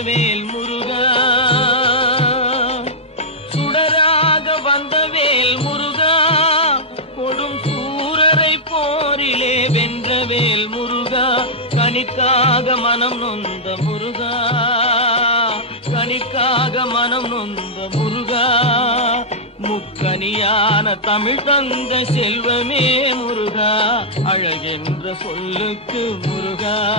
வந்தவேல் முருகா. சுடராக வந்தவேல் முருகா. கொடும் சூரரை போரிலே வென்றவேல் முருகா. கணிக்காக மனம் நொந்த முருகா. கணிக்காக மனம் நொந்த முருகா. முக்கனியான தமிழ் தந்த செல்வமே முருகா. அழகென்ற சொல்லுக்கு முருகா.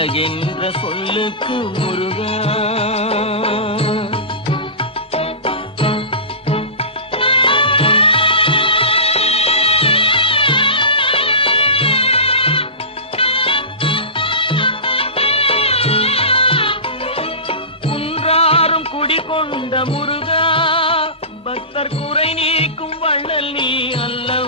அழகென்ற சொல்லுக்கு முருகா. குன்றாரும் குடிகொண்ட முருகா பக்தர் குறை நீக்கும் வள்ளல் நீ அல்லவா?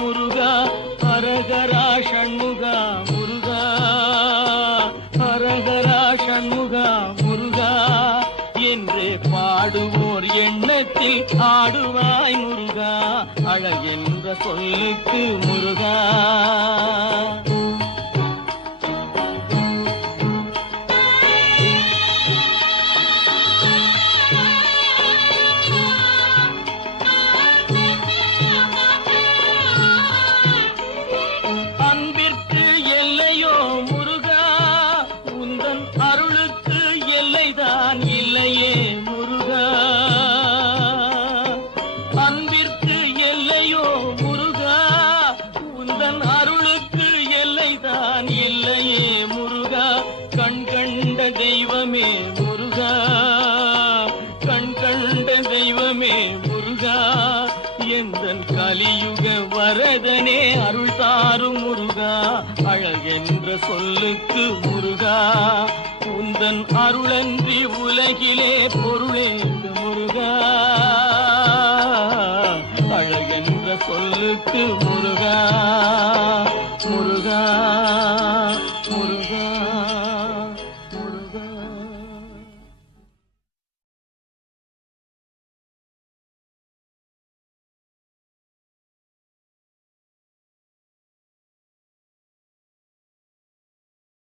முருகா அரகரா ஷண்முகா முருகா. அரகரா ஷண்முகா முருகா. என்று பாடுவோர் எண்ணத்தில் ஆடுவாய் முருகா. அழகென்ற சொல்லுக்கு முருகா. அழுக வரதனே அருள் தாரும் முருகா. அழகென்ற சொல்லுக்கு முருகா. உந்தன் அருளன்றி உலகிலே பொருளே முருகா. அழகென்ற சொல்லுக்கு முருகா.